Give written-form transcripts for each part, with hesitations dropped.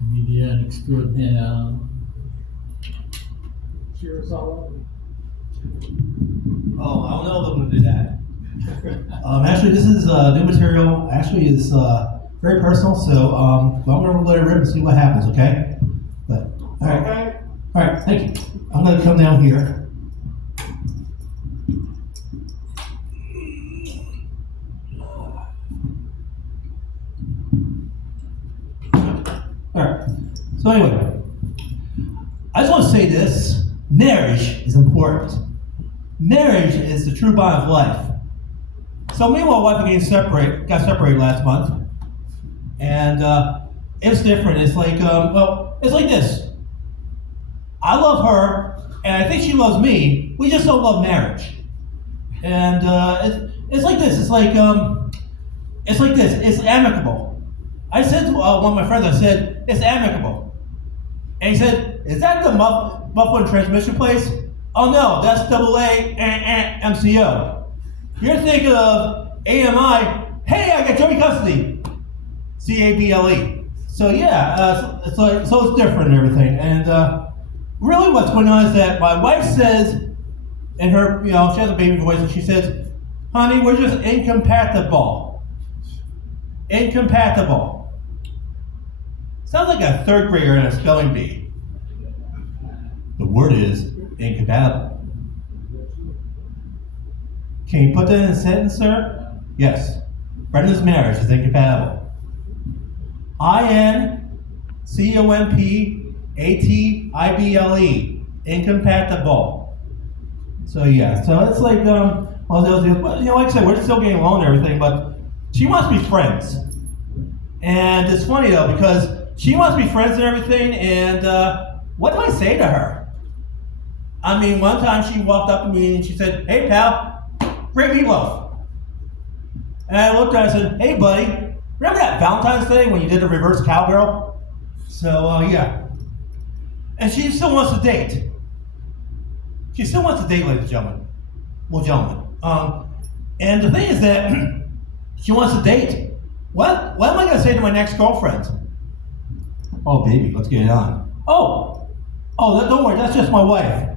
Comedian extraordinaire. Cheers all over. Oh, I don't know if I'm gonna do that. Actually, this is new material. Actually, it's very personal. So, I'm gonna let it rip and see what happens. Okay? But all right, Okay. all right. Thank you. I'm gonna come down here. All right. So anyway, I just want to say this: marriage is important. Marriage is the true bond of life. So me and my wife got separated last month, and it's different. It's like, it's like this. I love her, and I think she loves me. We just don't love marriage. And it's like this. It's like this. It's amicable. I said to one of my friends, I said, it's amicable. And he said, is that the muffler and transmission place? Oh no, that's AA MCO. You're thinking of AMI, hey, I got joint custody. CABLE. So yeah, it's different and everything. And really what's going on is that my wife says, and her, she has a baby voice, and she says, honey, we're just incompatible. Incompatible. Sounds like a third grader in a spelling bee. The word is incompatible. Can you put that in a sentence, sir? Yes. Brenda's marriage is incompatible. IN-COM-PAT-IBLE. Incompatible. So yeah, so it's like all those deals. But like I said, we're still getting along and everything, but she wants to be friends. And it's funny though, because she wants to be friends and everything, and what do I say to her? I mean, one time she walked up to me and she said, hey pal, great meatloaf. And I looked at her and I said, hey buddy, remember that Valentine's Day when you did the reverse cowgirl? So yeah. And she still wants to date. She still wants to date, ladies and gentlemen. Well, gentlemen. And the thing is that she wants to date. What am I going to say to my next girlfriend? Oh, baby, let's get it on. Oh, don't worry, that's just my wife.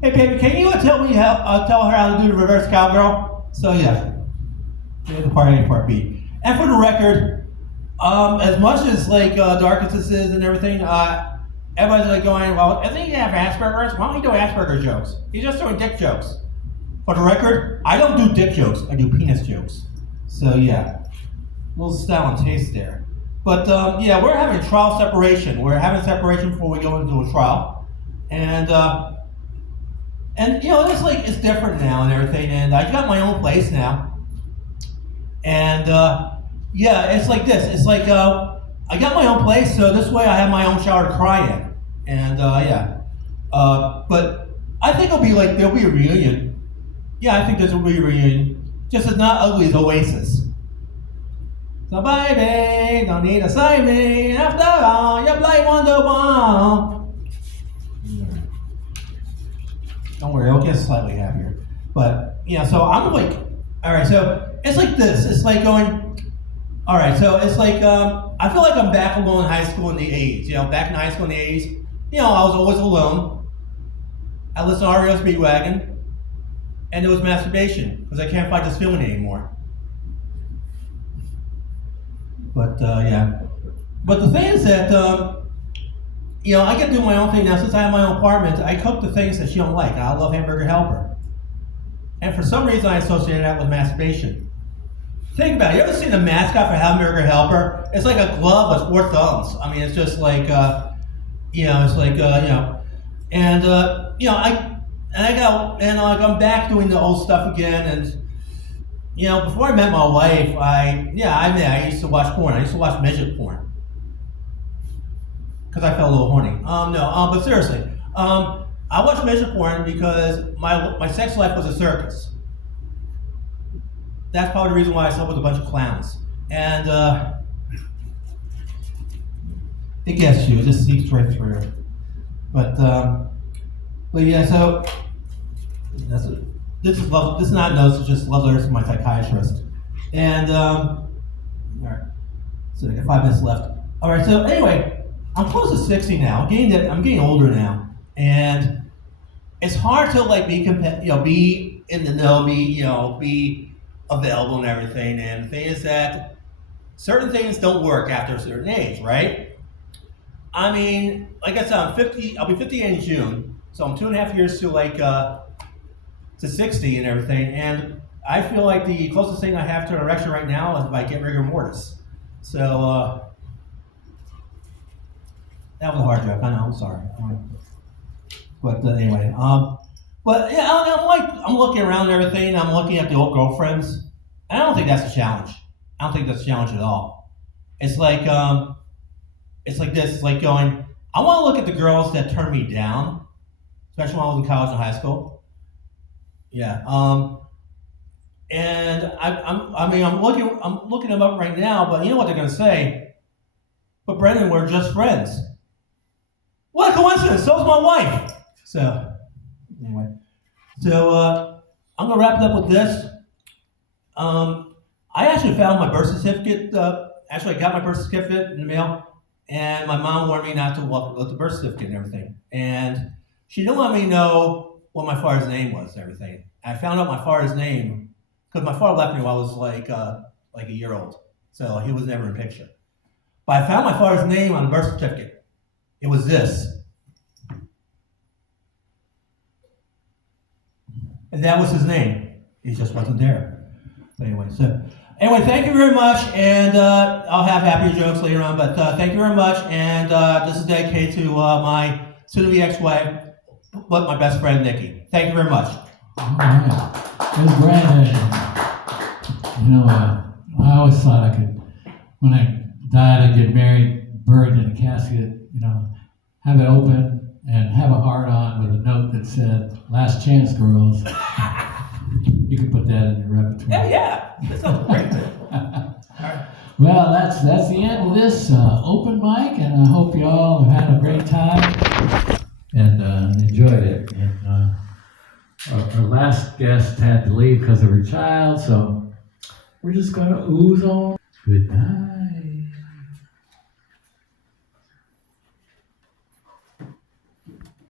Hey, baby, can you tell her how to do the reverse cowgirl? So yeah, the part A and part B. And for the record, as much as like dark as this is and everything, everybody's like going, well, I think you have Asperger's. Why don't you do Asperger jokes? He's just doing dick jokes. For the record, I don't do dick jokes. I do penis jokes. So yeah, a little style and taste there. But yeah, we're having a trial separation. We're having separation before we go into a trial, and it's like it's different now and everything. And I got my own place now, and yeah, it's like this. It's like I got my own place, so this way I have my own shower to cry in, and yeah. But I think there'll be a reunion. Yeah, I think there's a reunion. Just as not ugly as Oasis. So baby, don't need to save me. After all, you play Wonderwall. Don't worry, it'll get slightly happier. But yeah, so I'm like, all right. So it's like this. It's like going. All right. So it's like I feel like I'm back alone in high school in the '80s. Back in high school in the '80s. I was always alone. I listened to REO Speedwagon, and it was masturbation because I can't fight this feeling anymore. But yeah, but the thing is that I get to do my own thing now. Since I have my own apartment, I cook the things that she don't like. I love hamburger helper, and for some reason I associate that with masturbation. Think about it. You ever seen the mascot for hamburger helper? It's like a glove with 4 thumbs. I mean, it's just like it's like and I'm back doing the old stuff again and. Before I met my wife, I used to watch porn. I used to watch midget porn. Because I felt a little horny. But seriously. I watched midget porn because my sex life was a circus. That's probably the reason why I slept with a bunch of clowns. And it gets you. It just seeps right through. But yeah, so that's it. this is love. This is not notes. It's just love letters from my psychiatrist. And all right, so I got 5 minutes left. All right. So anyway, I'm close to 60 now. I'm getting older now, and it's hard to like be be in the know, be available and everything. And the thing is that certain things don't work after a certain age, right? I mean, like I said, I'm 50. I'll be 50 in June, so I'm 2.5 years to to 60 and everything. And I feel like the closest thing I have to an erection right now is if I get rigor mortis. So that was a hard joke. I know. I'm sorry. But anyway, but yeah, I'm looking around and everything. I'm looking at the old girlfriends, and I don't think that's a challenge. I don't think that's a challenge at all. It's like this. It's like going. I want to look at the girls that turned me down, especially when I was in college and high school. Yeah. And I'm looking them up right now. But you know what they're gonna say? But Brendan, we're just friends. What a coincidence! So's my wife. So anyway, I'm gonna wrap it up with this. I actually found my birth certificate. Actually, I got my birth certificate in the mail, and my mom warned me not to look at the birth certificate and everything. And she didn't let me know what my father's name was and everything. I found out my father's name because my father left me while I was like a year old, so he was never in the picture. But I found my father's name on the birth certificate. It was this. And that was his name. He just wasn't there. But anyway, thank you very much, and I'll have happier jokes later on, but thank you very much, and this is dedicated to my soon-to-be ex-wife, but my best friend, Nikki. Thank you very much. All right. Well, Brandon, I always thought I could, when I died, I'd get married, buried in a casket, have it open, and have a heart on with a note that said, "Last chance, girls." You can put that in your repertoire. Yeah. That sounds great. All right. Well, that's the end of this open mic, and I hope you all have had a great time and enjoyed it. And our last guest had to leave because of her child, so we're just going to ooze on. Good night.